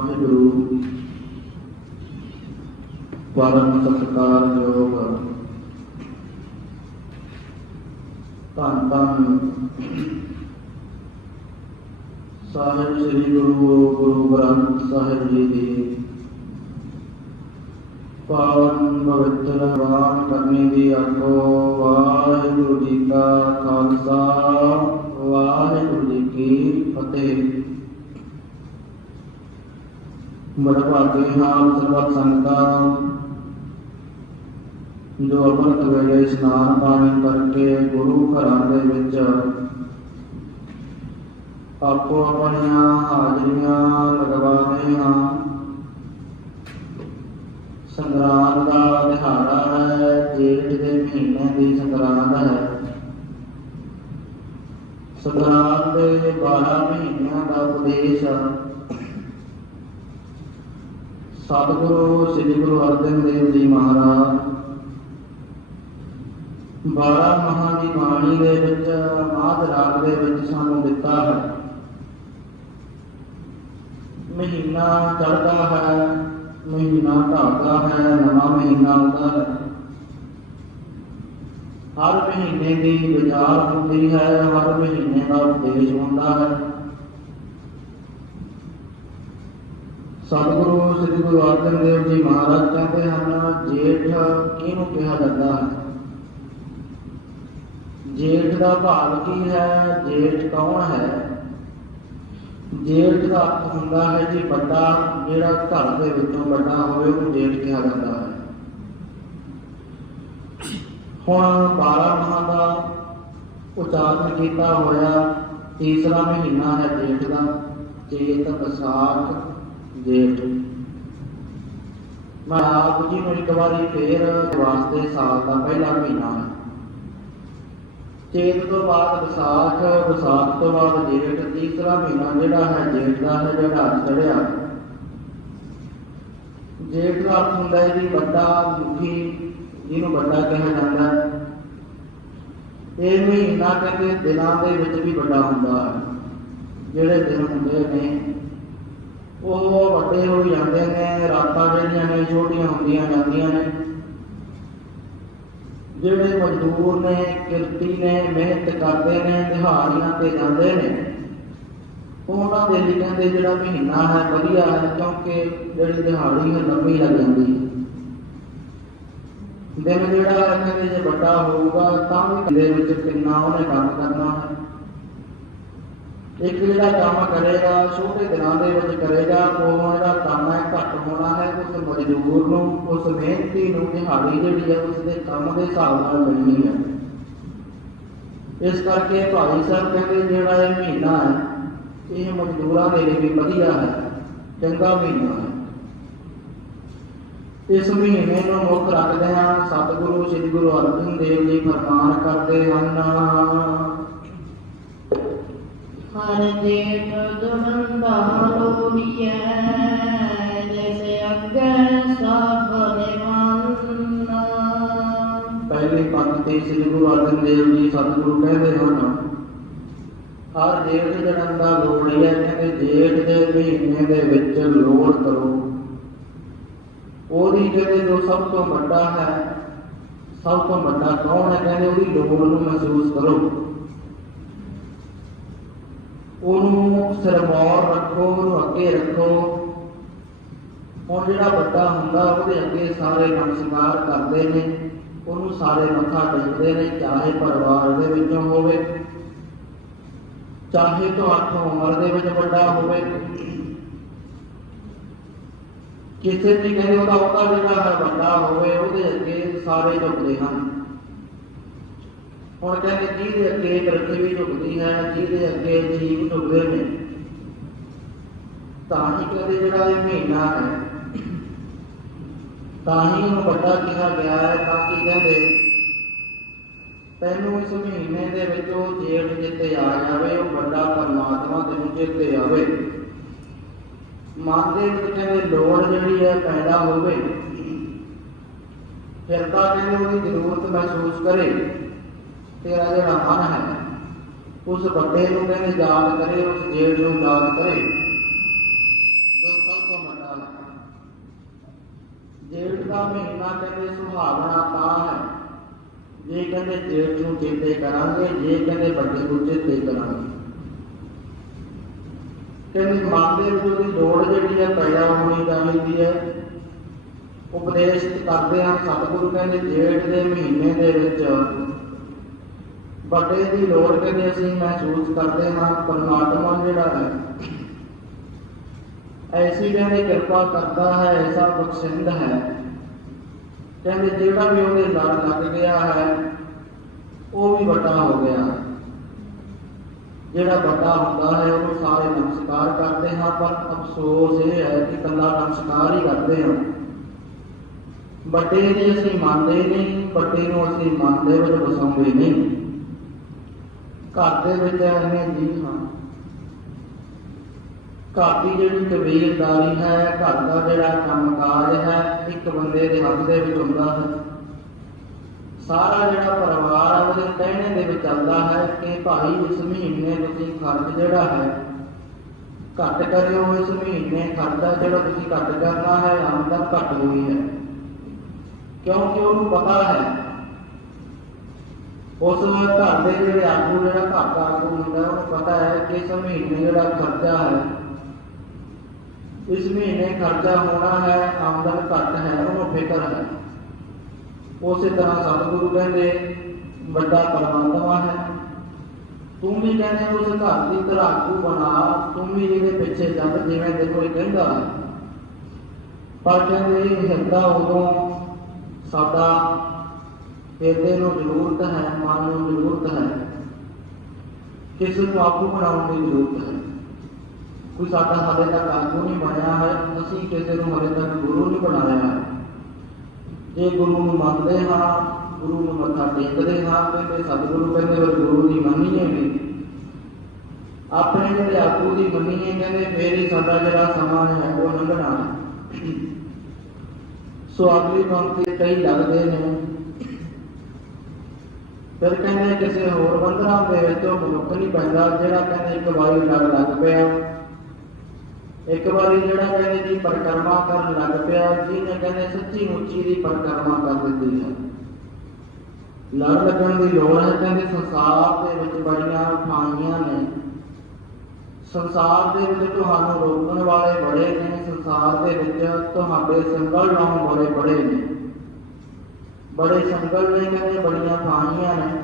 ਵਾਹਿਗੁਰੂ। ਪਰਮ ਸਤਿਕਾਰਯੋਗ ਧੰਨ ਧੰਨ। ਸਾਹਿਬ ਸ੍ਰੀ ਗੁਰੂ ਗੁਰੂ ਗ੍ਰੰਥ ਸਾਹਿਬ ਜੀ ਦੀ। ਪਾਵਨ ਪਵਿੱਤਰ ਬਾਣ ਕਰਨੀ ਦੀ ਆਖੋ, ਵਾਹਿਗੁਰੂ ਜੀ ਕਾ ਖਾਲਸਾ, ਵਾਹਿਗੁਰੂ ਜੀ ਕੀ ਫਤਿਹ। ਬੜਾ ਭਾਗੇ ਹਾਂ ਸਰਬੱਤ ਸੰਗਤਾਂ ਜੋ ਅੰਮ੍ਰਿਤ ਵੇਲੇ ਇਸ਼ਨਾਨ ਪਾਣੀ ਕਰਕੇ ਗੁਰੂ ਘਰਾਂ ਦੇ ਵਿੱਚ ਆਪੋ ਆਪਣੀਆਂ ਹਾਜ਼ਰੀਆਂ ਲਗਵਾਉਂਦੇ ਹਾਂ ਸੰਗਰਾਂਦ ਦਾ ਦਿਹਾੜਾ ਹੈ ਜੇਠ ਦੇ ਮਹੀਨੇ ਦੀ ਸੰਗਰਾਂਦ ਹੈ ਸੰਗਰਾਂਦ ਦੇ 12 ਮਹੀਨਿਆਂ ਦਾ ਉਪਦੇਸ਼ ਸਤਿਗੁਰੂ ਸ੍ਰੀ ਗੁਰੂ ਅਰਜਨ ਦੇਵ ਜੀ ਮਹਾਰਾਜ 12 ਮਹਾਂ ਦੀ ਬਾਣੀ ਦੇ ਵਿੱਚ ਮਾਧ ਰਾਗ ਦੇ ਵਿੱਚ ਸਾਨੂੰ ਦਿੱਤਾ ਹੈ ਮਹੀਨਾ ਚੜ੍ਹਦਾ ਹੈ ਮਹੀਨਾ ਢਲਦਾ ਹੈ ਨਵਾਂ ਮਹੀਨਾ ਆਉਂਦਾ ਹੈ ਹਰ ਮਹੀਨੇ ਦੀ ਵਿਚਾਰ ਹੁੰਦੀ ਹੈ ਹਰ ਮਹੀਨੇ ਦਾ ਉਪਦੇਸ਼ ਹੁੰਦਾ ਹੈ ਸਤਿਗੁਰੂ, ਸ੍ਰੀ ਗੁਰੂ ਅਰਜਨ ਦੇਵ ਜੀ ਮਹਾਰਾਜ ਕਹਿੰਦੇ ਹਨ, ਜੇਠ ਕਿਹਨੂੰ ਕਿਹਾ ਜਾਂਦਾ ਹੈ? ਜੇਠ ਦਾ ਭਾਵ ਕੀ ਹੈ? ਜੇਠ ਕੌਣ ਹੈ? ਜੇਠ ਦਾ ਅਰਥ ਹੁੰਦਾ ਹੈ ਜੀ ਵੱਡਾ, ਜਿਹੜਾ ਘਰ ਦੇ ਵਿੱਚੋਂ ਵੱਡਾ ਹੋਵੇ, ਉਹਨੂੰ ਜੇਠ ਕਿਹਾ ਜਾਂਦਾ ਹੈ। ਹੁਣ 12 ਮਹਾਂ ਦਾ ਉਚਾਰਨ ਕੀਤਾ ਹੋਇਆ, ਤੀਸਰਾ ਮਹੀਨਾ ਹੈ ਜੇਠ ਦਾ, ਚੇਤ ਵਿਸਾਖ ਜੇਠ ਮੈਂ ਜੀ ਨੂੰ ਇੱਕ ਵਾਰੀ ਫੇਰ ਵਾਸਤੇ ਸਾਲ ਦਾ ਪਹਿਲਾ ਮਹੀਨਾ ਹੈ ਚੇਤ ਤੋਂ ਬਾਅਦ ਵਿਸਾਖ ਵਿਸਾਖ ਤੋਂ ਬਾਅਦ ਜੇਠ, ਤੀਸਰਾ ਮਹੀਨਾ ਜਿਹੜਾ ਹੈ ਜੇਠ ਦਾ ਹੈ, ਜਿਹੜਾ ਚੜਿਆ ਜੇਠ ਦਾ ਅਰਥ ਹੁੰਦਾ ਹੈ ਜੀ ਵੱਡਾ ਮੁਖੀ, ਜਿਹਨੂੰ ਵੱਡਾ ਕਿਹਾ ਜਾਂਦਾ ਹੈ। ਇਹ ਮਹੀਨਾ ਕਹਿੰਦੇ ਦਿਨਾਂ ਦੇ ਵਿੱਚ ਵੀ ਵੱਡਾ ਹੁੰਦਾ ਹੈ। ਜਿਹੜੇ ਦਿਨ ਹੁੰਦੇ ਨੇ ਉਹ ਵੱਡੇ ਹੋ ਜਾਂਦੇ ਨੇ, ਰਾਤਾਂ ਜਿਹੜੀਆਂ ਨੇ, ਛੋਟੀਆਂ ਹੁੰਦੀਆਂ ਜਾਂਦੀਆਂ ਨੇ। ਜਿਹੜੇ ਮਜ਼ਦੂਰ ਨੇ, ਕਿਰਤੀ ਨੇ, ਮਿਹਨਤ ਕਰਦੇ ਨੇ, ਦਿਹਾੜੀਆਂ ਤੇ ਜਾਂਦੇ ਨੇ, ਉਹਨਾਂ ਦੇ ਲਈ ਕਹਿੰਦੇ ਜਿਹੜਾ ਮਹੀਨਾ ਹੈ, ਵਧੀਆ ਹੈ, ਕਿਉਂਕਿ ਜਿਹੜੀ ਦਿਹਾੜੀ ਹੈ ਲੰਬੀ ਲੱਗ ਜਾਂਦੀ ਹੈ। ਦਿਨ ਜਿਹੜਾ ਕਹਿੰਦੇ ਜੇ ਵੱਡਾ ਹੋਊਗਾ, ਤਾਂ ਵੀ ਦੇ ਵਿੱਚ ਕਿੰਨਾ ਉਹਨੇ ਕੰਮ ਕਰਨਾ ਹੈ। ਇੱਕ ਜਿਹੜਾ ਕੰਮ ਕਰੇਗਾ ਛੋਟੇ ਦਿਨਾਂ ਦੇ ਵਿੱਚ ਕਰੇਗਾ ਉਹ ਜਿਹੜਾ ਕੰਮ ਹੈ ਘੱਟ ਹੋਣਾ ਹੈ ਉਸ ਮਜ਼ਦੂਰ ਨੂੰ ਉਸ ਮਿਹਨਤੀ ਨੂੰ ਦਿਹਾੜੀ ਜਿਹੜੀ ਹੈ ਉਸ ਦੇ ਕੰਮ ਦੇ ਹਿਸਾਬ ਨਾਲ ਮਿਲਣੀ ਹੈ ਇਸ ਕਰਕੇ ਭਾਈ ਸਾਹਿਬ ਕਹਿੰਦੇ ਜਿਹੜਾ ਇਹ ਮਹੀਨਾ ਹੈ ਇਹ ਮਜ਼ਦੂਰਾਂ ਦੇ ਲਈ ਵੀ ਵਧੀਆ ਹੈ ਚੰਗਾ ਮਹੀਨਾ ਹੈ ਇਸ ਮਹੀਨੇ ਨੂੰ ਮੁੱਖ ਰੱਖਦੇ ਹਾਂ ਸਤਿਗੁਰੂ ਸ੍ਰੀ ਗੁਰੂ ਅਰਜਨ ਦੇਵ ਜੀ ਫਰਮਾਨ ਕਰਦੇ ਹਨ ਹਰ ਜੇਠ ਜਨੰਦਾ ਲੋੜੀਐ ਜੈਸੇ ਅੱਗੇ ਸਭ ਦੇਵਾਨ ਪਹਿਲੀ ਪੰਕਤੀ ਤੇ ਸ੍ਰੀ ਗੁਰੂ ਅਰਜਨ ਦੇਵ ਜੀ ਸਤਿਗੁਰੂ ਕਹਿੰਦੇ ਹਨ ਹਰ ਜੇਠ ਜਨਮ ਦਾ ਲੋੜੀ ਹੈ ਕਹਿੰਦੇ ਜੇਠ ਦੇ ਮਹੀਨੇ ਦੇ ਵਿੱਚ ਲੋੜ ਕਰੋ ਉਹਦੀ ਕਹਿੰਦੇ ਜੋ ਸਭ ਤੋਂ ਵੱਡਾ ਹੈ ਸਭ ਤੋਂ ਵੱਡਾ ਕੌਣ ਹੈ ਕਹਿੰਦੇ ਉਹਦੀ ਲੋੜ ਨੂੰ ਮਹਿਸੂਸ ਕਰੋ ਉਹਨੂੰ ਸਰਮੌਰ ਰੱਖੋ ਉਹਨੂੰ ਅੱਗੇ ਰੱਖੋ। ਹੁਣ ਜਿਹੜਾ ਵੱਡਾ ਹੁੰਦਾ, ਉਹਦੇ ਅੱਗੇ ਸਾਰੇ ਨਮਸਕਾਰ ਕਰਦੇ ਨੇ। ਉਹਨੂੰ ਸਾਰੇ ਮੱਥਾ ਟੇਕਦੇ ਨੇ, ਚਾਹੇ ਪਰਿਵਾਰ ਦੇ ਵਿੱਚੋਂ ਹੋਵੇ, ਚਾਹੇ ਤੁਹਾਡੀ ਉਮਰ ਦੇ ਵਿੱਚ ਵੱਡਾ ਹੋਵੇ। ਕਿਸੇ ਵੀ ਕਹਿੰਦੇ ਉਹਦਾ ਉਹਦਾ ਜਿਹੜਾ ਹੈ, ਵੱਡਾ ਹੋਵੇ, ਉਹਦੇ ਅੱਗੇ ਸਾਰੇ ਝੁਕਦੇ ਹਨ। ਹੁਣ ਕਹਿੰਦੇ ਜਿਹਦੇ ਅੱਗੇ ਪ੍ਰਥਵੀ ਝੁਕਦੀ ਹੈ ਜਿਹਦੇ ਅੱਗੇ ਜੀਵ ਝੁਕਦੇ ਨੇ ਤਾਂ ਹੀ ਕਹਿੰਦੇ ਜਿਹੜਾ ਇਹ ਮਹੀਨਾ ਹੈ ਤਾਂ ਹੀ ਉਹਨੂੰ ਵੱਡਾ ਕਿਹਾ ਗਿਆ ਹੈ ਤਾਂ ਕਿ ਕਹਿੰਦੇ ਤੈਨੂੰ ਇਸ ਮਹੀਨੇ ਦੇ ਵਿੱਚ ਉਹ ਜੇਠ ਜਿੱਤੇ ਆ ਜਾਵੇ ਉਹ ਵੱਡਾ ਪਰਮਾਤਮਾ ਤੈਨੂੰ ਜਿੱਤੇ ਆਵੇ ਮਨ ਦੇ ਵਿੱਚ ਕਹਿੰਦੇ ਲੋੜ ਜਿਹੜੀ ਹੈ ਪੈਦਾ ਹੋਵੇ ਫਿਰ ਤਾਂ ਕਹਿੰਦੇ ਉਹਦੀ ਜ਼ਰੂਰਤ ਮਹਿਸੂਸ ਕਰੇ ਤੇਰਾ ਜਿਹੜਾ ਮਨ ਹੈ ਉਸ ਵੱਡੇ ਨੂੰ ਕਹਿੰਦੇ ਯਾਦ ਕਰੇ ਉਸ ਜੇਠ ਨੂੰ ਯਾਦ ਕਰੇ ਜੋ ਸਭ ਤੋਂ ਜੇਠ ਦਾ ਮਹੀਨਾ ਕਹਿੰਦੇ ਸੁਹਾਵਣਾ ਤਾਂ ਹੈ ਜੇ ਕਹਿੰਦੇ ਜੇਠ ਨੂੰ ਚੇਤੇ ਕਰਾਂਗੇ ਜੇ ਕਹਿੰਦੇ ਵੱਡੇ ਨੂੰ ਚੇਤੇ ਕਰਾਂਗੇ ਕਹਿੰਦੇ ਮਨ ਦੇ ਵਿੱਚ ਉਹਦੀ ਲੋੜ ਜਿਹੜੀ ਹੈ ਪੈਦਾ ਹੋਣੀ ਚਾਹੀਦੀ ਹੈ ਉਪਦੇਸ਼ ਕਰਦੇ ਹਨ ਸਤਿਗੁਰੂ ਕਹਿੰਦੇ ਜੇਠ ਦੇ ਮਹੀਨੇ ਦੇ ਵਿੱਚ ਵੱਡੇ ਦੀ ਲੋੜ ਕਹਿੰਦੇ ਅਸੀਂ ਮਹਿਸੂਸ ਕਰਦੇ ਹਾਂ ਪਰਮਾਤਮਾ ਜਿਹੜਾ ਹੈ ਐਸੀ ਕਹਿੰਦੇ ਕਿਰਪਾ ਕਰਦਾ ਹੈ ਐਸਾ ਬਖਸ਼ਿੰਦ ਹੈ ਕਹਿੰਦੇ ਜਿਹੜਾ ਵੀ ਉਹਦੇ ਲੜ ਲੱਗ ਗਿਆ ਹੈ ਉਹ ਵੀ ਵੱਡਾ ਹੋ ਗਿਆ ਹੈ ਜਿਹੜਾ ਵੱਡਾ ਹੁੰਦਾ ਹੈ ਉਹਨੂੰ ਸਾਰੇ ਨਮਸਕਾਰ ਕਰਦੇ ਹਾਂ ਪਰ ਅਫਸੋਸ ਇਹ ਹੈ ਕਿ ਕੱਲਾ ਨਮਸਕਾਰ ਹੀ ਕਰਦੇ ਹਾਂ ਵੱਡੇ ਦੀ ਅਸੀਂ ਮੰਨਦੇ ਨਹੀਂ ਵੱਡੇ ਨੂੰ ਅਸੀਂ ਮਨ ਦੇ ਵਿੱਚ ਵਸਾਉਂਦੇ ਨਹੀਂ ਘਰ ਦੇ ਵਿੱਚ ਐਵੇਂ ਜੀ ਹਾਂ ਘਰ ਦੀ ਜਿਹੜੀ ਕਬੀਲਦਾਰੀ ਹੈ ਘਰ ਦਾ ਜਿਹੜਾ ਕੰਮਕਾਜ ਹੈ ਇੱਕ ਬੰਦੇ ਦੇ ਹੱਥ ਦੇ ਵਿੱਚ ਹੁੰਦਾ ਹੈ ਸਾਰਾ ਜਿਹੜਾ ਪਰਿਵਾਰ ਹੈ ਉਹਦੇ ਕਹਿਣੇ ਦੇ ਵਿੱਚ ਚੱਲਦਾ ਹੈ ਕਿ ਭਾਈ ਇਸ ਮਹੀਨੇ ਤੁਸੀਂ ਖਰਚ ਜਿਹੜਾ ਹੈ ਘੱਟ ਕਰਿਓ ਇਸ ਮਹੀਨੇ ਖਰਚਾ ਜਿਹੜਾ ਤੁਸੀਂ ਘੱਟ ਕਰਨਾ ਹੈ ਆਮਦਨ ਘੱਟ ਹੋਈ ਹੈ ਕਿਉਂਕਿ ਉਹਨੂੰ ਪਤਾ ਹੈ ਉਸ ਘਰ ਦੇ ਜਿਹੜੇ ਆਗੂ ਜਿਹੜਾ ਘਰ ਦਾ ਆਗੂ ਹੁੰਦਾ ਉਹਨੂੰ ਪਤਾ ਹੈ ਕਿ ਇਸ ਮਹੀਨੇ ਜਿਹੜਾ ਖਰਚਾ ਹੈ ਇਸ ਮਹੀਨੇ ਖਰਚਾ ਹੋਣਾ ਹੈ ਆਮਦਨ ਘੱਟ ਹੈ ਉਹਨੂੰ ਫਿਕਰ ਹੈ ਉਸੇ ਤਰ੍ਹਾਂ ਸਤਿਗੁਰੂ ਕਹਿੰਦੇ ਵੱਡਾ ਪਰਮਾਤਮਾ ਹੈ ਤੂੰ ਵੀ ਕਹਿੰਦੇ ਉਸ ਘਰ ਦੀ ਧਰਾਕੂ ਬਣਾ ਤੂੰ ਵੀ ਇਹਦੇ ਪਿੱਛੇ ਚੱਲ ਜਿਵੇਂ ਦੇ ਕੋਈ ਕਹਿੰਦਾ ਹੈ ਪਰ ਕਹਿੰਦੇ ਇਹ ਹਿਰਦਾ ਉਦੋਂ ਸਾਡਾ ਹਿਰਦੇ ਨੂੰ ਜ਼ਰੂਰਤ ਹੈ ਮਨ ਨੂੰ ਜ਼ਰੂਰਤ ਹੈ ਕਿਸੇ ਨੂੰ ਆਗੂ ਬਣਾਉਣ ਦੀ ਜ਼ਰੂਰਤ ਹੈ ਕੋਈ ਸਾਡਾ ਹਾਲੇ ਤੱਕ ਆਗੂ ਨਹੀਂ ਬਣਿਆ ਹੈ ਅਸੀਂ ਕਿਸੇ ਨੂੰ ਹਾਲੇ ਤੱਕ ਗੁਰੂ ਨਹੀਂ ਬਣਾਇਆ ਹੈ ਜੇ ਗੁਰੂ ਨੂੰ ਮੰਨਦੇ ਹਾਂ ਗੁਰੂ ਨੂੰ ਮੱਥਾ ਟੇਕਦੇ ਹਾਂ ਕਹਿੰਦੇ ਸਤਿਗੁਰੂ ਕਹਿੰਦੇ ਉਹ ਗੁਰੂ ਦੀ ਮੰਨੀਏ ਵੀ ਆਪਣੇ ਜਿਹੜੇ ਆਗੂ ਦੀ ਮੰਨੀਏ ਕਹਿੰਦੇ ਫੇਰ ਹੀ ਸਾਡਾ ਜਿਹੜਾ ਸਮਾਂ ਹੈ ਉਹ ਲੰਘਣਾ ਹੈ ਸੋ ਅਗਲੀ ਪੰਕਤੀ ਕਈ ਲੱਗਦੇ ਨੇ ਫਿਰ ਕਹਿੰਦੇ ਕਿਸੇ ਹੋਰ ਬੰਦਰਾਂ ਦੇ ਵਿੱਚ ਉਹ ਮਨੁੱਖ ਨਹੀਂ ਪੈਂਦਾ ਜਿਹੜਾ ਕਹਿੰਦੇ ਇੱਕ ਵਾਰੀ ਲੜ ਲੱਗ ਪਿਆ। ਇੱਕ ਵਾਰੀ ਜਿਹੜਾ ਕਹਿੰਦੇ ਜੀ ਪਰਿਕਰਮਾ ਕਰਨ ਲੱਗ ਪਿਆ, ਜਿਹਨੇ ਕਹਿੰਦੇ ਸੱਚੀ ਮੁੱਚੀ ਦੀ ਪਰਿਕਰਮਾ ਕਰ ਦਿੱਤੀ ਹੈ। ਲੜ ਲੱਗਣ ਦੀ ਲੋੜ ਹੈ, ਕਹਿੰਦੇ ਸੰਸਾਰ ਦੇ ਵਿੱਚ ਬੜੀਆਂ ਖਾਈਆਂ ਨੇ। ਸੰਸਾਰ ਦੇ ਵਿੱਚ ਤੁਹਾਨੂੰ ਰੋਕਣ ਵਾਲੇ ਬੜੇ ਨੇ, ਸੰਸਾਰ ਦੇ ਵਿੱਚ ਤੁਹਾਡੇ ਸੰਗਲ ਲਾਉਣ ਵਾਲੇ ਬੜੇ ਨੇ। ਬੜੇ ਸੰਗਲ ਨੇ ਕਹਿੰਦੇ, ਬੜੀਆਂ ਖਾਈਆਂ ਨੇ।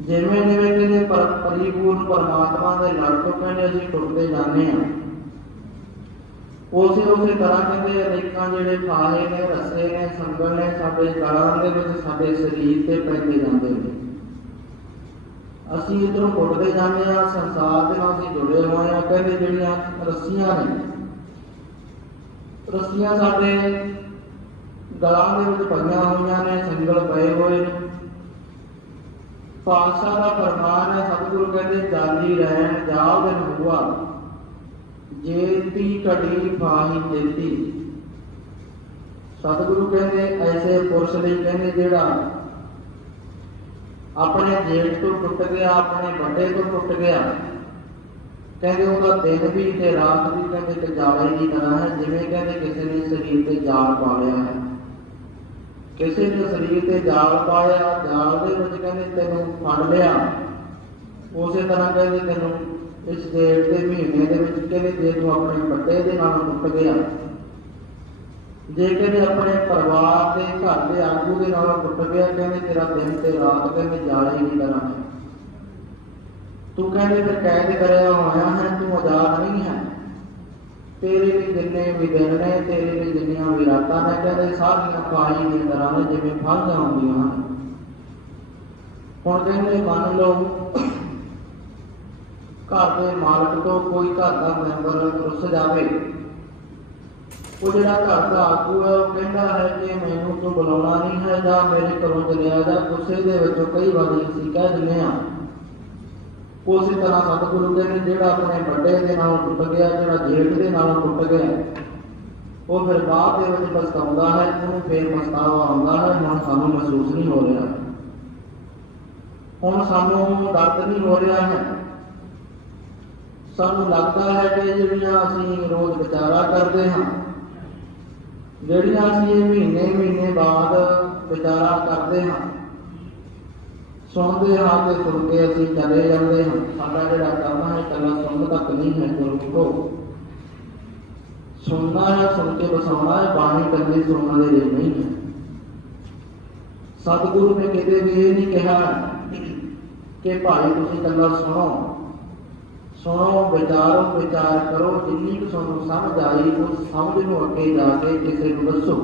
ਜਿਵੇਂ ਜਿਵੇਂ ਕਹਿੰਦੇ ਪਰਿਪੂਰਨ ਪਰਮਾਤਮਾ ਦੇ ਲੜ ਤੋਂ ਕਹਿੰਦੇ ਅਸੀਂ ਟੁੱਟਦੇ ਜਾਂਦੇ ਹਾਂ। ਉਸੇ ਉਸੇ ਤਰ੍ਹਾਂ ਕਹਿੰਦੇ, ਅਨੇਕਾਂ ਜਿਹੜੇ ਫਾਹੇ ਨੇ, ਰਸੇ ਨੇ, ਸੰਗਲ ਨੇ, ਸਾਡੇ ਗਲਾਂ ਦੇ ਵਿੱਚ ਸਾਡੇ ਸਰੀਰ ਤੇ ਪੈਂਦੇ ਜਾਂਦੇ ਨੇ। ਅਸੀਂ ਇਧਰੋਂ ਉੱਡਦੇ ਜਾਂਦੇ ਆ ਸੰਸਾਰ ਦੇ ਨਾਲ ਅਸੀਂ ਜੁੜੇ ਹੋਏ ਆ ਕਹਿੰਦੇ ਜਿਹੜੀਆਂ ਰੱਸੀਆਂ ਨੇ, ਰੱਸੀਆਂ ਸਾਡੇ ਗਲਾਂ ਦੇ ਵਿੱਚ ਪਈਆਂ ਹੋਈਆਂ ਨੇ ਸੰਗਲ ਪਏ ਹੋਏ ਨੇ ਪਾਤਸ਼ਾਹ ਦਾ ਫਰਮਾਨ ਹੈ ਸਤਿਗੁਰੂ ਕਹਿੰਦੇ ਜਾਲੀ ਰਹਿਣ ਜਾਲ ਦਿਨ ਹੁਆ ਜੇਤੀ ਘੜੀ ਫਾਹੀ ਜੇਤੀ ਸਤਿਗੁਰੂ ਕਹਿੰਦੇ ਐਸੇ ਪੁਰਸ਼ ਲਈ ਕਹਿੰਦੇ ਜਿਹੜਾ ਆਪਣੇ ਜੇਠ ਤੋਂ ਟੁੱਟ ਗਿਆ ਆਪਣੇ ਵੱਡੇ ਤੋਂ ਟੁੱਟ ਗਿਆ ਕਹਿੰਦੇ ਉਹਦਾ ਦਿਨ ਵੀ ਤੇ ਰਾਤ ਵੀ ਕਹਿੰਦੇ ਇੱਕ ਜਾਲੇ ਦੀ ਤਰ੍ਹਾਂ ਹੈ ਜਿਵੇਂ ਕਹਿੰਦੇ ਕਿਸੇ ਨੇ ਸਰੀਰ ਤੇ ਜਾਲ ਪਾ ਲਿਆ ਹੈ ਕਿਸੇ ਨੇ ਸਰੀਰ ਤੇ ਜਾਲ ਪਾਇਆ ਜਾਲ ਦੇ ਵਿੱਚ ਕਹਿੰਦੇ ਤੈਨੂੰ ਫੜ ਲਿਆ ਉਸੇ ਤਰ੍ਹਾਂ ਕਹਿੰਦੇ ਤੈਨੂੰ ਇਸ ਜੇਠ ਦੇ ਮਹੀਨੇ ਦੇ ਵਿੱਚ ਕਹਿੰਦੇ ਜੇ ਤੂੰ ਆਪਣੇ ਵੱਡੇ ਦੇ ਨਾਲ ਟੁੱਟ ਗਿਆ ਜੇ ਕਹਿੰਦੇ ਆਪਣੇ ਪਰਿਵਾਰ ਦੇ ਘਰ ਦੇ ਆਗੂ ਦੇ ਨਾਲ ਟੁੱਟ ਗਿਆ ਕਹਿੰਦੇ ਤੇਰਾ ਦਿਨ ਤੇ ਰਾਤ ਕਹਿੰਦੇ ਜਾਲੇ ਹੀ ਤਰ੍ਹਾਂ ਹੈ ਤੂੰ ਕਹਿੰਦੇ ਫਿਰ ਕੈਦ ਕਰਿਆ ਹੋਇਆ ਹੈ ਤੂੰ ਆਜ਼ਾਦ ਨਹੀਂ ਹੈ ਤੇਰੇ ਵੀ ਜਿੰਨੇ ਵੀ ਦਿਨ ਨੇ ਤੇਰੇ ਵੀ ਜਿੰਨੀਆਂ ਵੀ ਰਾਤਾਂ ਨੇ ਕਹਿੰਦੇ ਸਾਰੀਆਂ ਪਾਣੀ ਦੀ ਤਰ੍ਹਾਂ ਨੇ ਜਿਵੇਂ ਫਲ ਆਉਂਦੀਆਂ ਹਨ ਹੁਣ ਕਹਿੰਦੇ ਮੰਨ ਲਓ ਘਰ ਦੇ ਮਾਲਕ ਤੋਂ ਕੋਈ ਘਰ ਦਾ ਮੈਂਬਰ ਰੁੱਸ ਜਾਵੇ ਉਹ ਜਿਹੜਾ ਘਰ ਦਾ ਆਗੂ ਹੈ ਉਹ ਕਹਿੰਦਾ ਹੈ ਕਿ ਮੈਨੂੰ ਤੂੰ ਬੁਲਾਉਣਾ ਨਹੀਂ ਹੈ ਜਾਂ ਮੇਰੇ ਘਰੋਂ ਚਲਿਆ ਜਾ ਗੁੱਸੇ ਦੇ ਵਿੱਚੋਂ ਕਈ ਵਾਰੀ ਅਸੀਂ ਕਹਿ ਦਿੰਦੇ ਹਾਂ ਉਸੇ ਤਰ੍ਹਾਂ ਸਤਿਗੁਰੂ ਕਹਿੰਦੇ ਜਿਹੜਾ ਆਪਣੇ ਵੱਡੇ ਦੇ ਨਾਲ ਟੁੱਟ ਗਿਆ, ਜਿਹੜਾ ਜੇਠ ਦੇ ਨਾਲ ਟੁੱਟ ਗਿਆ, ਉਹ ਫਿਰ ਬਾਅਦ ਦੇ ਵਿੱਚ ਪਛਤਾਉਂਦਾ ਹੈ, ਉਹਨੂੰ ਫੇਰ ਪਛਤਾਵਾ ਆਉਂਦਾ ਹੈ, ਹੁਣ ਸਾਨੂੰ ਮਹਿਸੂਸ ਨਹੀਂ ਹੋ ਰਿਹਾ। ਹੁਣ ਸਾਨੂੰ ਦਰਦ ਨਹੀਂ ਹੋ ਰਿਹਾ ਹੈ। ਸਾਨੂੰ ਲੱਗਦਾ ਹੈ ਕਿ ਜਿਹੜੀਆਂ ਅਸੀਂ ਰੋਜ਼ ਵਿਚਾਰਾ ਕਰਦੇ ਹਾਂ, ਜਿਹੜੀਆਂ ਅਸੀਂ ਇਹ ਮਹੀਨੇ ਮਹੀਨੇ ਬਾਅਦ ਵਿਚਾਰਾ ਕਰਦੇ ਹਾਂ ਸੁਣਦੇ ਹਾਂ ਤੇ ਸੁਣ ਕੇ ਅਸੀਂ ਚਲੇ ਜਾਂਦੇ ਹਾਂ ਸਾਡਾ ਜਿਹੜਾ ਕਰਨਾ ਹੈ ਇਕੱਲਾ ਸੁਣਨ ਤੱਕ ਨਹੀਂ ਹੈ ਗੁਰਮੁਖੋ ਸੁਣਨਾ ਹੈ ਸੁਣ ਕੇ ਬਸਾਉਣਾ ਹੈ ਬਾਣੀ ਇਕੱਲੀ ਸੁਣਨ ਦੇ ਲਈ ਨਹੀਂ ਹੈ ਸਤਿਗੁਰੂ ਨੇ ਕਿਤੇ ਵੀ ਇਹ ਨਹੀਂ ਕਿਹਾ ਕਿ ਭਾਈ ਤੁਸੀਂ ਇਕੱਲਾ ਸੁਣੋ ਸੁਣੋ ਵਿਚਾਰੋ ਵਿਚਾਰ ਕਰੋ ਜਿੰਨੀ ਕੁ ਤੁਹਾਨੂੰ ਸਮਝ ਆਈ ਉਸ ਸਮਝ ਨੂੰ ਅੱਗੇ ਜਾ ਕੇ ਕਿਸੇ ਨੂੰ ਦੱਸੋ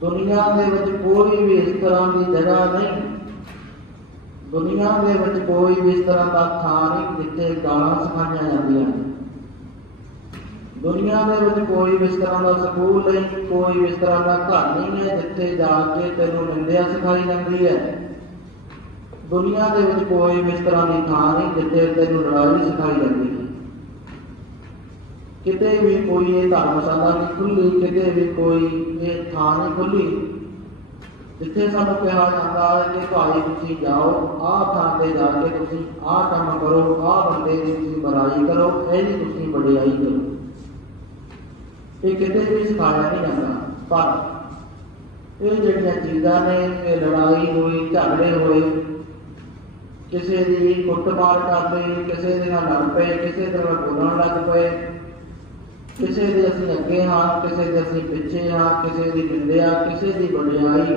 ਦੁਨੀਆ ਦੇ ਵਿੱਚ ਕੋਈ ਵੀ ਇਸ ਤਰ੍ਹਾਂ ਦੀ ਜਗ੍ਹਾ ਨਹੀਂ ਦੁਨੀਆ ਦੇ ਵਿੱਚ ਕੋਈ ਵੀ ਇਸ ਤਰ੍ਹਾਂ ਦਾ ਥਾਂ ਨਹੀਂ ਜਿੱਥੇ ਗਾਲਾਂ ਸਿਖਾਈਆਂ ਜਾਂਦੀਆਂ ਨੇ ਦੁਨੀਆ ਦੇ ਵਿੱਚ ਕੋਈ ਵੀ ਇਸ ਤਰ੍ਹਾਂ ਦਾ ਸਕੂਲ ਨਹੀਂ ਕੋਈ ਵੀ ਇਸ ਤਰ੍ਹਾਂ ਦਾ ਘਰ ਨਹੀਂ ਹੈ ਜਿੱਥੇ ਜਾ ਕੇ ਤੈਨੂੰ ਨਿੰਦਿਆ ਸਿਖਾਈ ਜਾਂਦੀ ਹੈ ਦੁਨੀਆ ਦੇ ਵਿੱਚ ਕੋਈ ਵੀ ਇਸ ਤਰ੍ਹਾਂ ਦੀ ਥਾਂ ਨਹੀਂ ਜਿੱਥੇ ਤੈਨੂੰ ਲੜਾਈ ਸਿਖਾਈ ਜਾਂਦੀ ਹੈ ਕਿਤੇ ਵੀ ਕੋਈ ਇਹ ਧਰਮਸ਼ਾਲਾ ਨਹੀਂ ਖੁੱਲੀ ਕਿਤੇ ਵੀ ਕੋਈ ਇਹ ਥਾਂ ਨਹੀਂ ਖੁੱਲੀ ਜਿੱਥੇ ਸਾਨੂੰ ਕਿਹਾ ਜਾਂਦਾ ਹੈ ਕਿ ਭਾਈ ਤੁਸੀਂ ਜਾਓ ਆਹ ਥਾਂ ਤੇ ਜਾ ਕੇ ਤੁਸੀਂ ਆਹ ਕੰਮ ਕਰੋ ਆਹ ਬੰਦੇ ਦੀ ਤੁਸੀਂ ਬੁਰਾਈ ਕਰੋ ਇਹਦੀ ਤੁਸੀਂ ਵਡਿਆਈ ਕਰੋ ਇਹ ਕਿਤੇ ਵੀ ਸਿਖਾਇਆ ਨਹੀਂ ਜਾਂਦਾ ਪਰ ਇਹ ਜਿਹੜੀਆਂ ਚੀਜ਼ਾਂ ਨੇ ਇਹ ਲੜਾਈ ਹੋਈ ਝਗੜੇ ਹੋਏ ਕਿਸੇ ਦੀ ਕੁੱਟਮਾਰ ਕਰਦੇ ਕਿਸੇ ਦੇ ਨਾਲ ਲੜ ਪਏ ਕਿਸੇ ਦੇ ਨਾਲ ਬੋਲਣ ਲੱਗ ਪਏ ਕਿਸੇ ਦੇ ਅਸੀਂ ਅੱਗੇ ਹਾਂ ਕਿਸੇ ਦੇ ਅਸੀਂ ਪਿੱਛੇ ਹਾਂ ਕਿਸੇ ਦੀ ਨਿੰਦਿਆ ਕਿਸੇ ਦੀ ਵਡਿਆਈ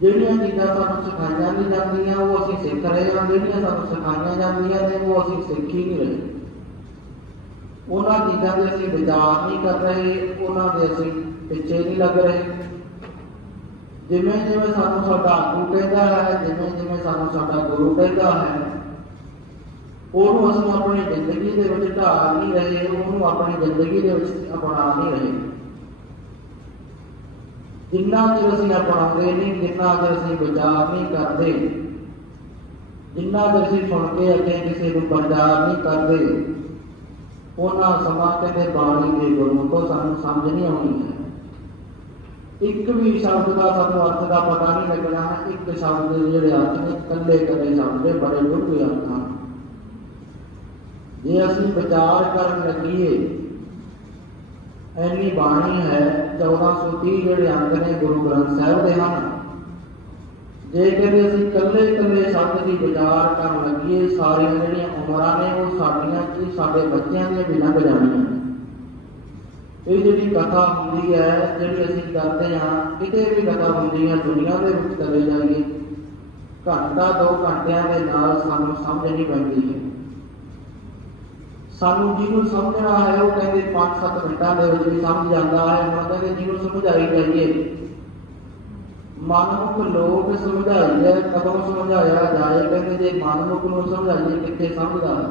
ਜਿਹੜੀਆਂ ਚੀਜ਼ਾਂ ਸਾਨੂੰ ਸਿਖਾਈਆਂ ਨਹੀਂ ਜਾਂਦੀਆਂ ਉਹ ਅਸੀਂ ਸਿੱਖ ਰਹੇ ਹਾਂ ਜਿਹੜੀਆਂ ਸਾਨੂੰ ਸਿਖਾਈਆਂ ਜਾਂਦੀਆਂ ਨੇ ਉਹ ਅਸੀਂ ਸਿੱਖ ਹੀ ਨਹੀਂ ਰਹੇ ਉਹਨਾਂ ਚੀਜ਼ਾਂ ਦੇ ਅਸੀਂ ਵਿਚਾਰ ਨਹੀਂ ਕਰ ਰਹੇ ਉਹਨਾਂ ਦੇ ਅਸੀਂ ਪਿੱਛੇ ਨਹੀਂ ਲੱਗ ਰਹੇ ਜਿਵੇਂ ਜਿਵੇਂ ਸਾਨੂੰ ਸਾਡਾ ਆਗੂ ਕਹਿੰਦਾ ਹੈ ਜਿਵੇਂ ਜਿਵੇਂ ਸਾਨੂੰ ਸਾਡਾ ਗੁਰੂ ਕਹਿੰਦਾ ਹੈ ਉਹਨੂੰ ਅਸੀਂ ਆਪਣੀ ਜ਼ਿੰਦਗੀ ਦੇ ਵਿੱਚ ਢਾਲ ਨਹੀਂ ਰਹੇ ਉਹਨੂੰ ਆਪਣੀ ਜ਼ਿੰਦਗੀ ਦੇ ਵਿੱਚ ਅਪਣਾ ਨਹੀਂ ਰਹੇ ਜਿੰਨਾ ਚਿਰ ਅਸੀਂ ਅਪਣਾਉਂਦੇ ਨਹੀਂ ਜਿੰਨਾ ਚਿਰ ਅਸੀਂ ਵਿਚਾਰ ਨਹੀਂ ਕਰਦੇ ਜਿੰਨਾ ਚਿਰ ਅਸੀਂ ਸੁਣ ਕੇ ਅੱਗੇ ਕਿਸੇ ਨੂੰ ਵਿਚਾਰ ਨਹੀਂ ਕਰਦੇ ਉਹਨਾਂ ਸਮਾਂ ਕਹਿੰਦੇ ਬਾਣੀ ਦੇ ਗੁਰਮੁਖੋ ਸਾਨੂੰ ਸਮਝ ਨਹੀਂ ਆਉਣੀ ਹੈ ਇੱਕ ਵੀ ਸ਼ਬਦ ਦਾ ਸਾਨੂੰ ਅਰਥ ਦਾ ਪਤਾ ਨਹੀਂ ਲੱਗਣਾ ਹੈ ਇੱਕ ਸ਼ਬਦ ਦੇ ਜਿਹੜੇ ਅਰਥ ਨੇ ਕੱਲੇ ਕੱਲੇ ਸ਼ਬਦ ਦੇ ਬੜੇ ਡੂੰਘੇ ਅਰਥ ਹਨ ਜੇ ਅਸੀਂ ਵਿਚਾਰ ਕਰਨ ਲੱਗੀਏ ਐਨੀ ਬਾਣੀ ਹੈ 1430 ਜਿਹੜੇ ਅੰਗ ਨੇ ਗੁਰੂ ਗ੍ਰੰਥ ਸਾਹਿਬ ਦੇ ਹਨ ਜੇ ਕਦੇ ਅਸੀਂ ਇਕੱਲੇ ਇਕੱਲੇ ਸ਼ਬਦ ਦੀ ਵਿਚਾਰ ਕਰਨ ਲੱਗੀਏ ਸਾਰੀਆਂ ਜਿਹੜੀਆਂ ਉਮਰਾਂ ਨੇ ਉਹ ਸਾਡੀਆਂ ਕੀ ਸਾਡੇ ਬੱਚਿਆਂ ਦੀਆਂ ਵੀ ਲੰਘ ਜਾਣੀਆਂ ਇਹ ਜਿਹੜੀ ਕਥਾ ਹੁੰਦੀ ਹੈ ਜਿਹੜੀ ਅਸੀਂ ਕਰਦੇ ਹਾਂ ਕਿਤੇ ਵੀ ਕਥਾ ਹੁੰਦੀ ਹੈ ਦੁਨੀਆ ਦੇ ਵਿੱਚ ਚਲੇ ਜਾਈਏ ਘੰਟਾ ਦੋ ਘੰਟਿਆਂ ਦੇ ਨਾਲ ਸਾਨੂੰ ਸਮਝ ਨਹੀਂ ਪੈਂਦੀ ਹੈ ਸਾਨੂੰ ਜਿਹਨੂੰ ਸਮਝਣਾ ਹੈ ਉਹ ਕਹਿੰਦੇ 5-7 ਮਿੰਟਾਂ ਦੇ ਵਿੱਚ ਵੀ ਸਮਝ ਜਾਂਦਾ ਹੈ ਉਹਨਾਂ ਕਹਿੰਦੇ ਜਿਹਨੂੰ ਸਮਝਾਈ ਜਾਈਏ ਮਨਮੁਖ ਲੋਕ ਸਮਝਾਈਏ ਕਦੋਂ ਸਮਝਾਇਆ ਜਾਏ ਕਹਿੰਦੇ ਜੇ ਮਨਮੁਖ ਨੂੰ ਸਮਝਾਈਏ ਕਿੱਥੇ ਸਮਝਦਾ ਹੈ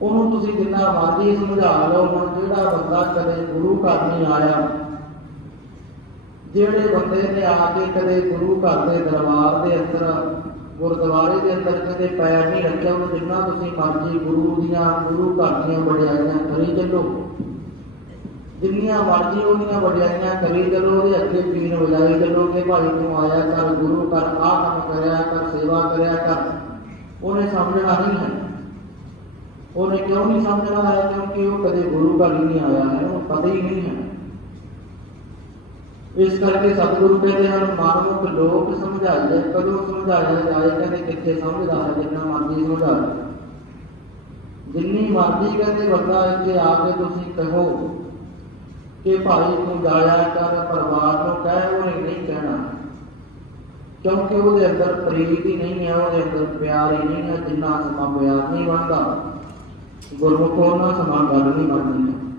ਉਹਨੂੰ ਤੁਸੀਂ ਜਿੰਨਾ ਮਰਜ਼ੀ ਸਮਝਾ ਲਓ ਹੁਣ ਜਿਹੜਾ ਬੰਦਾ ਕਦੇ ਗੁਰੂ ਘਰ ਨਹੀਂ ਆਇਆ ਜਿਹੜੇ ਬੰਦੇ ਨੇ ਆ ਕੇ ਕਦੇ ਗੁਰੂ ਘਰ ਦੇ ਦਰਬਾਰ ਦੇ ਅੰਦਰ ਗੁਰਦੁਆਰੇ ਦੇ ਅੰਦਰ ਕਦੇ ਪੈਰ ਨਹੀਂ ਰੱਖਿਆ ਉਹਨੂੰ ਜਿੰਨਾ ਤੁਸੀਂ ਮਰਜ਼ੀ ਗੁਰੂ ਦੀਆਂ ਗੁਰੂ ਘਰ ਦੀਆਂ ਵਡਿਆਈਆਂ ਕਰੀ ਚੱਲੋ ਜਿੰਨੀਆਂ ਮਰਜ਼ੀ ਉਹਦੀਆਂ ਵਡਿਆਈਆਂ ਕਰੀ ਚੱਲੋ ਉਹਦੇ ਅੱਗੇ ਪੀਣ ਵਜਾਈ ਚੱਲੋ ਕਿ ਭਾਈ ਤੂੰ ਆਇਆ ਕਰ ਗੁਰੂ ਕਰ ਆਹ ਕੰਮ ਕਰਿਆ ਕਰ ਸੇਵਾ ਕਰਿਆ ਕਰ ਉਹਨੇ ਸਮਝਣਾ ਨਹੀਂ ਹੈ ਉਹਨੇ ਕਿਉਂ ਨਹੀਂ ਸਮਝਣਾ ਹੈ ਕਿਉਂਕਿ ਉਹ ਕਦੇ ਗੁਰੂ ਘਰ ਹੀ ਨਹੀਂ ਆਇਆ ਹੈ ਉਹਨੂੰ ਪਤਾ ਹੀ ਨਹੀਂ ਹੈ इस करके सतगुरु कहते हैं, मानव लोक समझाइए कदों समझाइए जाए कहते किथे समझदा है जिन्ना मर्ज़ी समझा जिनी मर्ज़ी कहते बंदा इतने आके तुम कहो कि भाई तू जाया कर, परिवार को कह, उन्हें नहीं कहना। क्योंकि वो अंदर प्रीत ही नहीं है वो अंदर प्यार ही नहीं है, जिन्ना समा प्यार नहीं बनता गुरमुखों समा गल नहीं बनती है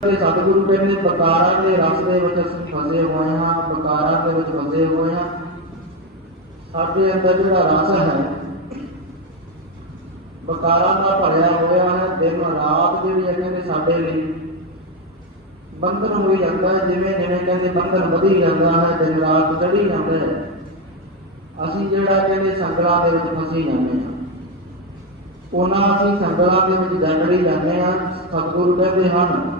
ਬਣਦੀ ਹੈ ਤੇ ਸਤਿਗੁਰੂ ਕਹਿੰਦੇ ਬਕਾਰਾਂ ਦੇ ਰਸ ਦੇ ਵਿੱਚ ਅਸੀਂ ਫਸੇ ਹੋਏ ਹਾਂ ਬਕਾਰਾਂ ਦੇ ਵਿੱਚ ਫਸੇ ਹੋਏ ਹਾਂ ਸਾਡੇ ਅੰਦਰ ਜਿਹੜਾ ਰਸ ਹੈ ਬਕਾਰਾਂ ਦਾ ਭਰਿਆ ਹੋਇਆ ਹੈ ਦਿਨ ਰਾਤ ਜਿਹੜੀ ਹੈ ਕਹਿੰਦੇ ਸਾਡੇ ਲਈ ਬੰਧਨ ਹੋਈ ਜਾਂਦਾ ਹੈ ਜਿਵੇਂ ਜਿਵੇਂ ਕਹਿੰਦੇ ਬੰਧਨ ਵਧੀ ਜਾਂਦਾ ਹੈ ਦਿਨ ਰਾਤ ਚੜੀ ਜਾਂਦਾ ਹੈ ਅਸੀਂ ਜਿਹੜਾ ਕਹਿੰਦੇ ਸੰਗਲਾਂ ਦੇ ਵਿੱਚ ਫਸੀ ਜਾਂਦੇ ਹਾਂ ਉਹਨਾਂ ਅਸੀਂ ਸੰਗਲਾਂ ਦੇ ਵਿੱਚ ਜੰਗੜੀ ਜਾਂਦੇ ਹਾਂ ਸਤਿਗੁਰੂ ਕਹਿੰਦੇ ਹਨ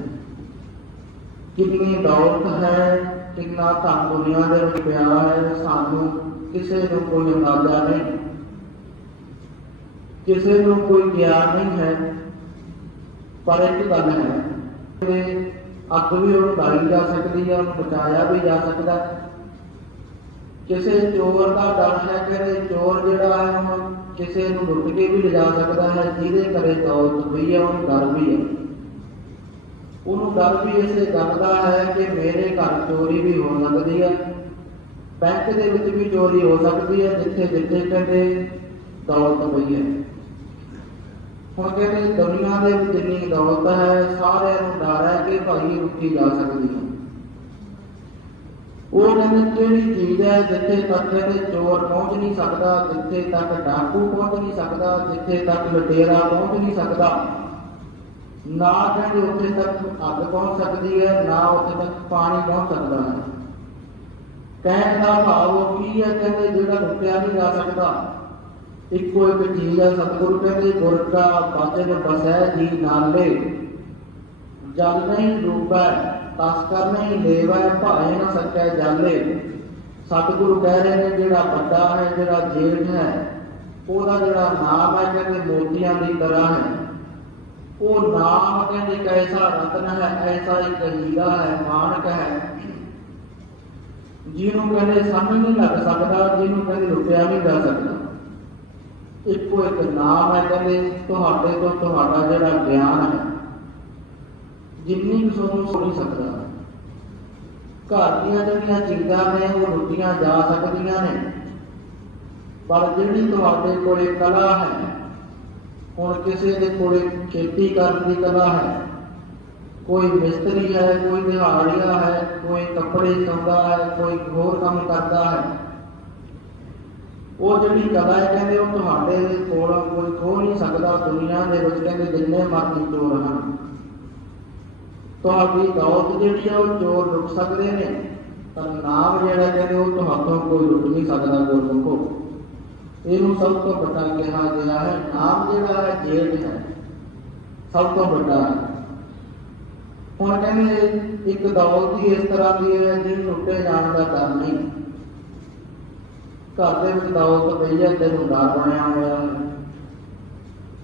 ਕਿੰਨੀ ਦੌਲਤ ਹੈ ਕਿੰਨਾ ਧਨ ਦੁਨੀਆ ਦੇ ਵਿੱਚ ਪਿਆ ਹੈ ਸਾਨੂੰ ਕਿਸੇ ਨੂੰ ਕੋਈ ਅੰਦਾਜ਼ਾ ਨਹੀਂ ਕਿਸੇ ਨੂੰ ਕੋਈ ਗਿਆਨ ਨਹੀਂ ਹੈ ਪਰ ਇੱਕ ਗੱਲ ਹੈ ਕਿ ਅੱਗ ਵੀ ਉਹਨੂੰ ਬਾਲੀ ਜਾ ਸਕਦੀ ਹੈ ਉਹਨੂੰ ਬਚਾਇਆ ਵੀ ਜਾ ਸਕਦਾ ਹੈ ਕਿਸੇ ਚੋਰ ਦਾ ਡਰ ਹੈ ਕਿ ਚੋਰ ਜਿਹੜਾ ਹੈ ਉਹ ਕਿਸੇ ਨੂੰ ਲੁੱਟ ਕੇ ਵੀ ਲਿਜਾ ਸਕਦਾ ਹੈ ਜਿਹਦੇ ਘਰੇ ਦੌਲਤ ਪਈ ਹੈ ਉਹਨੂੰ ਡਰ ਵੀ ਹੈ ਉਹਨੂੰ ਡਰ ਵੀ ਇਸੇ ਗੱਲ ਦਾ ਹੈ ਕਿ ਮੇਰੇ ਘਰ ਚੋਰੀ ਵੀ ਹੋ ਸਕਦੀ ਹੈ ਬੈਂਕ ਦੇ ਵਿੱਚ ਵੀ ਚੋਰੀ ਹੋ ਸਕਦੀ ਹੈ ਜਿੱਥੇ ਜਿੱਥੇ ਕਹਿੰਦੇ ਦੌਲਤ ਪਈ ਹੈ ਹੁਣ ਕਹਿੰਦੇ ਦੁਨੀਆ ਦੇ ਵਿੱਚ ਜਿੰਨੀ ਦੌਲਤ ਹੈ ਸਾਰਿਆਂ ਨੂੰ ਡਰ ਹੈ ਕਿ ਭਾਈ ਲੁੱਟੀ ਜਾ ਸਕਦੀ ਹੈ ਉਹ ਕਹਿੰਦੇ ਕਿਹੜੀ ਚੀਜ਼ ਹੈ ਜਿੱਥੇ ਤੱਕ ਕਹਿੰਦੇ ਚੋਰ ਪਹੁੰਚ ਨਹੀਂ ਸਕਦਾ ਜਿੱਥੇ ਤੱਕ ਡਾਕੂ ਪਹੁੰਚ ਨਹੀਂ ਸਕਦਾ ਜਿੱਥੇ ਤੱਕ ਲੁਟੇਰਾ ਪਹੁੰਚ ਨਹੀਂ ਸਕਦਾ ਨਾ ਕਹਿੰਦੇ ਉੱਥੇ ਤੱਕ ਅੱਗ ਪਹੁੰਚ ਸਕਦੀ ਹੈ ਨਾ ਉੱਥੇ ਤੱਕ ਪਾਣੀ ਪਹੁੰਚ ਸਕਦਾ ਹੈ ਕਹਿਣ ਦਾ ਭਾਵ ਉਹ ਕੀ ਹੈ ਕਹਿੰਦੇ ਜਿਹੜਾ ਲੁੱਟਿਆ ਨਹੀਂ ਜਾ ਸਕਦਾ ਇੱਕੋ ਇੱਕ ਚੀਜ਼ ਹੈ ਸਤਿਗੁਰੂ ਕਹਿੰਦੇ ਗੁਰ ਕਾ ਬਚਨ ਬਸੈ ਜੀ ਨਾਲੇ ਜਲ ਨਹੀਂ ਡੂਬੈ ਤਸਕਰ ਨਹੀਂ ਲੇਵੈ ਭਾਏ ਨਾ ਸਕੈ ਜਾਲੇ ਸਤਿਗੁਰੂ ਕਹਿ ਰਹੇ ਨੇ ਜਿਹੜਾ ਵੱਡਾ ਹੈ ਜਿਹੜਾ ਜੇਠ ਹੈ ਉਹਦਾ ਜਿਹੜਾ ਨਾਮ ਹੈ ਕਹਿੰਦੇ ਮੋਤੀਆਂ ਦੀ ਤਰ੍ਹਾਂ ਹੈ ਉਹ ਨਾਮ ਕਹਿੰਦੇ ਕੈਸਾ ਰਤਨ ਹੈ ਐਸਾ ਇੱਕ ਹੀਰਾ ਹੈ ਮਾਨਕ ਹੈ ਜਿਹਨੂੰ ਕਹਿੰਦੇ ਸਮਝ ਨਹੀਂ ਲੱਗ ਸਕਦਾ ਜਿਹਨੂੰ ਕਹਿੰਦੇ ਲੁੱਟਿਆ ਨਹੀਂ ਜਾ ਸਕਦਾ ਇੱਕੋ ਇੱਕ ਨਾਮ ਹੈ ਕਹਿੰਦੇ ਤੁਹਾਡੇ ਤੋਂ ਤੁਹਾਡਾ ਜਿਹੜਾ ਗਿਆਨ ਹੈ ਜਿੰਨੀ ਕੁ ਤੁਹਾਨੂੰ ਸੁਣ ਨਹੀਂ ਸਕਦਾ ਘਰ ਦੀਆਂ ਜਿਹੜੀਆਂ ਚੀਜ਼ਾਂ ਨੇ ਉਹ ਲੁੱਟੀਆਂ ਜਾ ਸਕਦੀਆਂ ਨੇ ਪਰ ਜਿਹੜੀ ਤੁਹਾਡੇ ਕੋਲੇ ਕਲਾ ਹੈ ਹੁਣ ਕਿਸੇ ਦੇ ਕੋਲੇ ਖੇਤੀ ਕਰਨ ਦੀ ਕਲਾ ਹੈ ਕੋਈ ਮਿਸਤਰੀ ਹੈ ਕੋਈ ਦਿਹਾੜੀਆ ਹੈ ਕੋਈ ਕੱਪੜੇ ਸਿਉਂਦਾ ਹੈ ਕੋਈ ਹੋਰ ਕੰਮ ਕਰਦਾ ਹੈ ਉਹ ਜਿਹੜੀ ਕਲਾ ਹੈ ਕਹਿੰਦੇ ਉਹ ਤੁਹਾਡੇ ਕੋਲ ਕੋਈ ਖੋ ਨਹੀਂ ਸਕਦਾ ਦੁਨੀਆ ਦੇ ਵਿੱਚ ਕਹਿੰਦੇ ਜਿੰਨੇ ਮਰਜ਼ੀ ਚੋਰ ਹਨ ਤੁਹਾਡੀ ਦੌਲਤ ਜਿਹੜੀ ਹੈ ਉਹ ਚੋਰ ਲੁੱਟ ਸਕਦੇ ਨੇ ਪਰ ਨਾਮ ਜਿਹੜਾ ਕਹਿੰਦੇ ਉਹ ਤੁਹਾਤੋਂ ਕੋਈ ਲੁੱਟ ਨਹੀਂ ਸਕਦਾ ਗੁਰਮੁਖੋ ਇਹਨੂੰ ਸਭ ਤੋਂ ਵੱਡਾ ਕਿਹਾ ਗਿਆ ਹੈ ਨਾਮ ਜਿਹੜਾ ਹੈ ਜੇਠ ਹੈ ਸਭ ਤੋਂ ਵੱਡਾ ਹੈ ਹੁਣ ਕਹਿੰਦੇ ਇੱਕ ਦੌਲਤ ਹੀ ਇਸ ਤਰ੍ਹਾਂ ਦੀ ਹੈ ਜਿਹਨੂੰ ਲੁੱਟੇ ਜਾਣ ਦਾ ਡਰ ਨਹੀਂ ਘਰ ਦੇ ਵਿੱਚ ਦੌਲਤ ਪਈ ਹੈ ਤੈਨੂੰ ਡਰ ਬਣਿਆ ਹੋਇਆ ਹੈ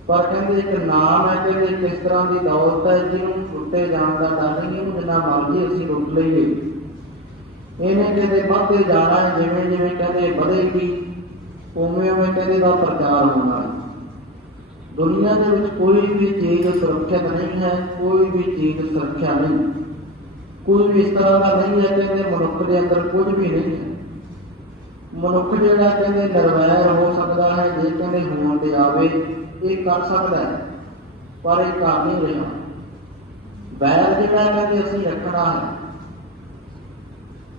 ਪਰ ਕਹਿੰਦੇ ਇੱਕ ਨਾਮ ਹੈ ਕਹਿੰਦੇ ਕਿਸ ਤਰ੍ਹਾਂ ਦੀ ਦੌਲਤ ਹੈ ਜਿਹਨੂੰ ਲੁੱਟੇ ਜਾਣ ਦਾ ਡਰ ਨਹੀਂ ਉਹਨੂੰ ਜਿੰਨਾ ਮਰਜ਼ੀ ਅਸੀਂ ਲੁੱਟ ਲਈਏ ਇਹਨੇ ਕਹਿੰਦੇ ਵੱਧਦੇ ਜਾਣਾ ਹੈ ਜਿਵੇਂ ਜਿਵੇਂ ਕਹਿੰਦੇ ਵਧੇਗੀ ਉਵੇਂ ਉਵੇਂ ਕਹਿੰਦੇ ਦਾ ਪ੍ਰਚਾਰ ਹੋਣਾ ਹੈ ਦੁਨੀਆ ਦੇ ਵਿੱਚ ਕੋਈ ਵੀ ਚੀਜ਼ ਸੁਰੱਖਿਅਤ ਨਹੀਂ ਹੈ ਕੋਈ ਵੀ ਚੀਜ਼ ਸੁਰੱਖਿਆ ਨਹੀਂ ਕੋਈ ਵੀ ਇਸ ਤਰ੍ਹਾਂ ਦਾ ਨਹੀਂ ਹੈ ਕਹਿੰਦੇ ਮਨੁੱਖ ਦੇ ਅੰਦਰ ਕੁਝ ਵੀ ਨਹੀਂ ਹੈ ਮਨੁੱਖ ਜਿਹੜਾ ਕਹਿੰਦੇ ਨਿਰਵੈਰ ਹੋ ਸਕਦਾ ਹੈ ਜੇ ਕਹਿੰਦੇ ਹੋਣ ਤੇ ਆਵੇ ਇਹ ਕਰ ਸਕਦਾ ਹੈ ਪਰ ਇਹ ਕਰ ਨਹੀਂ ਰਿਹਾ ਵੈਰ ਜਿਹੜਾ ਕਹਿੰਦੇ ਅਸੀਂ ਰੱਖਣਾ ਹੈ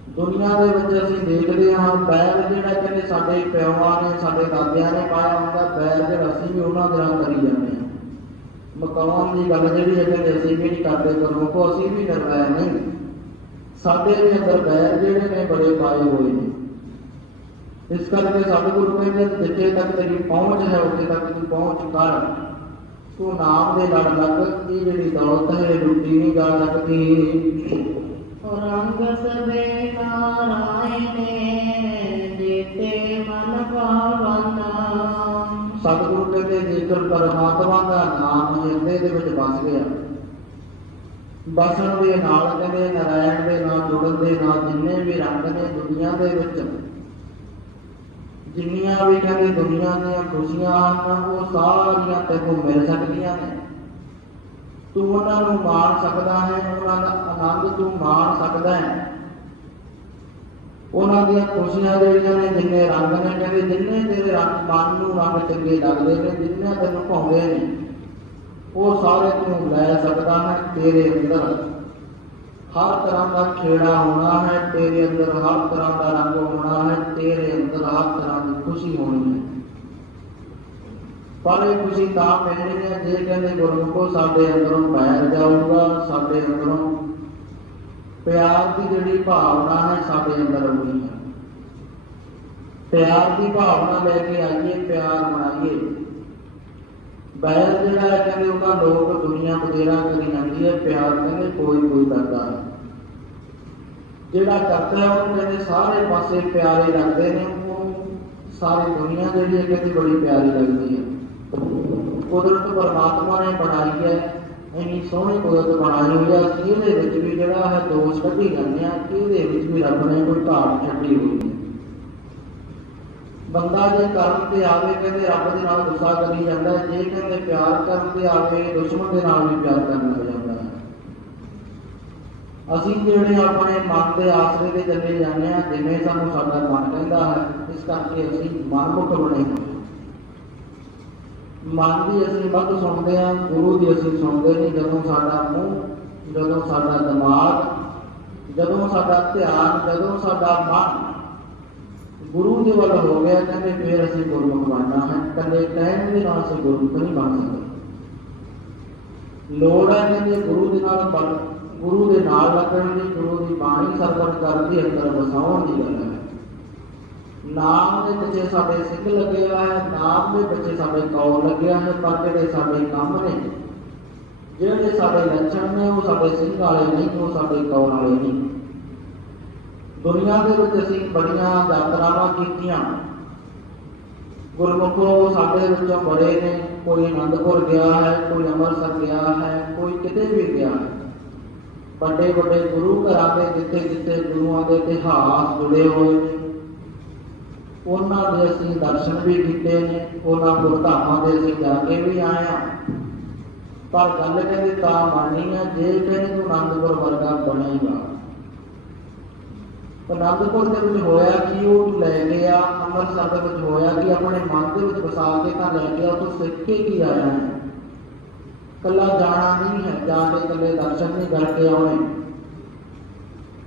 ਦੁਨੀਆ ਦੇ ਵਿੱਚ ਅਸੀਂ ਦੇਖਦੇ ਹਾਂ ਬੈਰ ਜਿਹੜਾ ਕਹਿੰਦੇ ਸਾਡੇ ਪਿਓਾਂ ਨੇ ਸਾਡੇ ਦਾਦਿਆਂ ਨੇ ਪਾਇਆ ਹੁੰਦਾ ਬੈਰ ਜਿਹੜਾ ਅਸੀਂ ਵੀ ਉਹਨਾਂ ਦੇ ਨਾਲ ਕਰੀ ਜਾਂਦੇ ਹਾਂ ਮਕਾਨ ਦੀ ਗੱਲ ਜਿਹੜੀ ਹੈ ਕਹਿੰਦੇ ਅਸੀਂ ਵੀ ਨਹੀਂ ਕਰਦੇ ਪਰ ਕੋ ਅਸੀਂ ਵੀ ਨਿਰਵੈਰ ਨਹੀਂ ਸਾਡੇ ਦੇ ਅੰਦਰ ਬੈਰ ਜਿਹੜੇ ਨੇ ਬੜੇ ਪਾਏ ਹੋਏ ਨੇ ਇਸ ਕਰਕੇ ਸਤਿਗੁਰੂ ਕਹਿੰਦੇ ਨੇ ਜਿੱਥੇ ਤੱਕ ਤੇਰੀ ਪਹੁੰਚ ਹੈ ਉੱਥੇ ਤੱਕ ਤੂੰ ਪਹੁੰਚ ਕਰ ਤੂੰ ਨਾਮ ਦੇ ਲੜ ਲੱਗ ਇਹ ਜਿਹੜੀ ਦੌਲਤ ਹੈ ਇਹ ਲੁੱਟੀ ਨਹੀਂ ਜਾ ਸਕਦੀ ਰੰਗ ਸਵੇ ਸਤਿਗੁਰੂ ਕਹਿੰਦੇ ਜੇਕਰ ਪਰਮਾਤਮਾ ਦਾ ਨਾਮ ਹਿਰਦੇ ਦੇ ਵਿੱਚ ਵਸ ਗਿਆ ਬਸਣ ਦੇ ਨਾਲ ਕਹਿੰਦੇ ਨਾਰਾਇਣ ਦੇ ਨਾਲ ਜੁੜਨ ਦੇ ਨਾਲ ਜਿੰਨੇ ਵੀ ਰੰਗ ਨੇ ਦੁਨੀਆ ਦੇ ਵਿੱਚ ਜਿੰਨੀਆਂ ਵੀ ਕਹਿੰਦੇ ਦੁਨੀਆ ਦੀਆਂ ਖੁਸ਼ੀਆਂ ਹਨ ਉਹ ਸਾਰੀਆਂ ਤੈਨੂੰ ਮਿਲ ਸਕਦੀਆਂ ਨੇ ਤੂੰ ਉਹਨਾਂ ਨੂੰ ਮਾਣ ਸਕਦਾ ਹੈ ਉਹਨਾਂ ਦਾ ਆਨੰਦ ਤੂੰ ਮਾਣ ਸਕਦਾ ਹੈ ਉਹਨਾਂ ਦੀਆਂ ਖੁਸ਼ੀਆਂ ਜਿਹੜੀਆਂ ਨੇ ਜਿੰਨੇ ਰੰਗ ਨੇ ਕਹਿੰਦੇ ਜਿੰਨੇ ਤੇਰੇ ਰੰਗ ਮਨ ਨੂੰ ਰੰਗ ਚੰਗੇ ਲੱਗਦੇ ਨੇ ਜਿੰਨੇ ਤੈਨੂੰ ਭਾਉਂਦੇ ਨੇ ਉਹ ਸਾਰੇ ਤੂੰ ਲੈ ਸਕਦਾ ਹੈ ਤੇਰੇ ਅੰਦਰ ਹਰ ਤਰ੍ਹਾਂ ਦਾ ਖੇੜਾ ਹੋਣਾ ਹੈ ਤੇਰੇ ਅੰਦਰ ਹਰ ਤਰ੍ਹਾਂ ਦਾ ਰੰਗ ਹੋਣਾ ਹੈ ਤੇਰੇ ਅੰਦਰ ਹਰ ਤਰ੍ਹਾਂ ਦੀ ਖੁਸ਼ੀ ਹੋਣੀ ਹੈ ਪਰ ਇਹ ਖੁਸ਼ੀ ਤਾਂ ਮਿਲਣੀ ਹੈ ਜੇ ਕਹਿੰਦੇ ਗੁਰਮੁਖੋ ਸਾਡੇ ਅੰਦਰੋਂ ਬੈਰ ਜਾਊਗਾ ਸਾਡੇ ਅੰਦਰੋਂ ਪਿਆਰ ਦੀ ਜਿਹੜੀ ਭਾਵਨਾ ਹੈ ਸਾਡੇ ਅੰਦਰ ਆਉਣੀ ਹੈ ਪਿਆਰ ਦੀ ਭਾਵਨਾ ਲੈ ਕੇ ਆਈਏ ਪਿਆਰ ਬਣਾਈਏ ਬੈਰ ਜਿਹੜਾ ਹੈ ਕਹਿੰਦੇ ਉਹਦਾ ਲੋਕ ਦੁਨੀਆ ਬਥੇਰਾ ਕਰੀ ਜਾਂਦੀ ਹੈ ਪਿਆਰ ਕਹਿੰਦੇ ਕੋਈ ਕੋਈ ਕਰਦਾ ਹੈ ਜਿਹੜਾ ਕਰਦਾ ਹੈ ਉਹ ਕਹਿੰਦੇ ਸਾਰੇ ਪਾਸੇ ਪਿਆਰੇ ਲੱਗਦੇ ਨੇ ਉਹਨੂੰ ਸਾਰੀ ਦੁਨੀਆ ਜਿਹੜੀ ਹੈ ਕਹਿੰਦੀ ਬੜੀ ਪਿਆਰੀ ਲੱਗਦੀ ਹੈ ਕੁਦਰਤ ਪਰਮਾਤਮਾ ਨੇ ਬਣਾਈ ਹੈ ਇੰਨੀ ਸੋਹਣੀ ਕੁਦਰਤ ਬਣਾਈ ਹੋਈ ਹੈ ਕਿ ਇਹਦੇ ਵਿੱਚ ਵੀ ਜਿਹੜਾ ਹੈ ਦੋਸ਼ ਕੱਢੀ ਜਾਂਦੇ ਆ ਕਿ ਇਹਦੇ ਵਿੱਚ ਵੀ ਰੱਬ ਨੇ ਕੋਈ ਘਾਟ ਛੱਡੀ ਹੋਈ ਹੈ ਬੰਦਾ ਜੇ ਕਰਮ ਤੇ ਆਵੇ ਕਹਿੰਦੇ ਰੱਬ ਦੇ ਨਾਲ ਗੁੱਸਾ ਕਰੀ ਜਾਂਦਾ ਹੈ ਜੇ ਕਹਿੰਦੇ ਪਿਆਰ ਕਰਨ ਤੇ ਆਵੇ ਦੁਸ਼ਮਣ ਦੇ ਨਾਲ ਵੀ ਪਿਆਰ ਕਰਨ ਲੱਗ ਜਾਂਦਾ ਹੈ ਅਸੀਂ ਜਿਹੜੇ ਆਪਣੇ ਮਨ ਦੇ ਆਸਰੇ ਤੇ ਚੱਲੇ ਜਾਂਦੇ ਆ ਜਿਵੇਂ ਸਾਨੂੰ ਸਾਡਾ ਮਨ ਕਹਿੰਦਾ ਹੈ ਇਸ ਕਰਕੇ ਅਸੀਂ ਮਨਮੁਖ ਬਣੇ ਹੋਏ ਹਾਂ ਮਨ ਦੀ ਅਸੀਂ ਵੱਧ ਸੁਣਦੇ ਆ ਗੁਰੂ ਦੀ ਅਸੀਂ ਸੁਣਦੇ ਨਹੀਂ ਜਦੋਂ ਸਾਡਾ ਮੂੰਹ ਜਦੋਂ ਸਾਡਾ ਦਿਮਾਗ ਜਦੋਂ ਸਾਡਾ ਧਿਆਨ ਜਦੋਂ ਸਾਡਾ ਮਨ ਗੁਰੂ ਦੇ ਵੱਲ ਹੋ ਗਿਆ ਕਹਿੰਦੇ ਫਿਰ ਅਸੀਂ ਗੁਰਮੁਖ ਬਣਨਾ ਹੈ ਕੱਲੇ ਕਹਿਣ ਦੇ ਨਾਲ ਅਸੀਂ ਗੁਰਮੁਖ ਨਹੀਂ ਬਣ ਸਕਦੇ ਲੋੜ ਹੈ ਕਹਿੰਦੇ ਗੁਰੂ ਦੇ ਨਾਲ ਬਣ- ਗੁਰੂ ਦੇ ਨਾਲ ਲੱਗਣ ਦੀ ਗੁਰੂ ਦੀ ਬਾਣੀ ਸਰਵਣ ਕਰਨ ਦੀ ਅੰਦਰ ਵਸਾਉਣ ਦੀ ਗੱਲ ਹੈ ਨਾਮ ਦੇ ਪਿੱਛੇ ਸਾਡੇ ਸਿੰਘ ਲੱਗਿਆ ਹੈ ਨਾਮ ਦੇ ਪਿੱਛੇ ਸਾਡੇ ਕੌਲ ਲੱਗਿਆ ਹੈ ਪਰ ਜਿਹੜੇ ਸਾਡੇ ਕੰਮ ਨੇ ਜਿਹੜੇ ਸਾਡੇ ਲੱਛਣ ਨੇ ਉਹ ਸਾਡੇ ਸਿੰਘ ਵਾਲੇ ਨਹੀਂ ਉਹ ਸਾਡੇ ਕੌਲ ਵਾਲੇ ਨਹੀਂ ਦੁਨੀਆ ਦੇ ਵਿੱਚ ਅਸੀਂ ਬੜੀਆਂ ਯਾਤਰਾਵਾਂ ਕੀਤੀਆਂ ਗੁਰਮੁਖੋ ਸਾਡੇ ਵਿੱਚੋਂ ਬੜੇ ਨੇ ਕੋਈ ਆਨੰਦਪੁਰ ਗਿਆ ਹੈ ਕੋਈ ਅੰਮ੍ਰਿਤਸਰ ਗਿਆ ਹੈ ਕੋਈ ਕਿਤੇ ਵੀ ਗਿਆ ਹੈ ਵੱਡੇ ਵੱਡੇ ਗੁਰੂ ਘਰਾਂ ਦੇ ਜਿੱਥੇ ਜਿੱਥੇ ਗੁਰੂਆਂ ਦੇ ਇਤਿਹਾਸ ਜੁੜੇ ਹੋਏ ਨੇ ਉਹਨਾਂ ਦੇ ਅਸੀਂ ਦਰਸ਼ਨ ਵੀ ਕੀਤੇ ਨੇ ਉਹਨਾਂ ਗੁਰਧਾਮਾਂ ਦੇ ਅਸੀਂ ਜਾ ਕੇ ਵੀ ਆਏ ਹਾਂ ਪਰ ਗੱਲ ਕਹਿੰਦੇ ਤਾਂ ਮੰਨਣੀ ਹੈ ਜੇ ਕਹਿੰਦੇ ਤੂੰ ਆਨੰਦਪੁਰ ਵਰਗਾ ਬਣੇਗਾ ਅਨੰਦਪੁਰ ਦੇ ਵਿੱਚ ਹੋਇਆ ਕਿ ਉਹ ਲੈ ਗਿਆ ਅੰਮ੍ਰਿਤਸਰ ਦੇ ਵਿੱਚ ਹੋਇਆ ਕਿ ਆਪਣੇ ਮਨ ਦੇ ਵਿੱਚ ਵਸਾ ਕੇ ਤਾਂ ਲੈ ਗਿਆ ਉਹ ਸਿੱਖ ਕੇ ਕੀ ਆਇਆ ਹੈ ਕੱਲਾ ਜਾਣਾ ਨਹੀਂ ਹੈ ਜਾ ਕੇ ਕੱਲੇ ਦਰਸ਼ਨ ਨਹੀਂ ਕਰਕੇ ਆਉਣੇ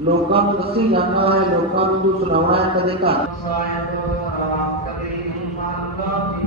ਲੋਕਾਂ ਨੂੰ ਦੱਸੀ ਜਾਣਾ ਹੈ, ਲੋਕਾਂ ਨੂੰ ਤੂੰ ਸੁਣਾਉਣਾ ਹੈ, ਕਦੇ ਘਰ ਸਾਹਿਬ ਰਾਮ ਕਦੇ ਮਨ ਦਾ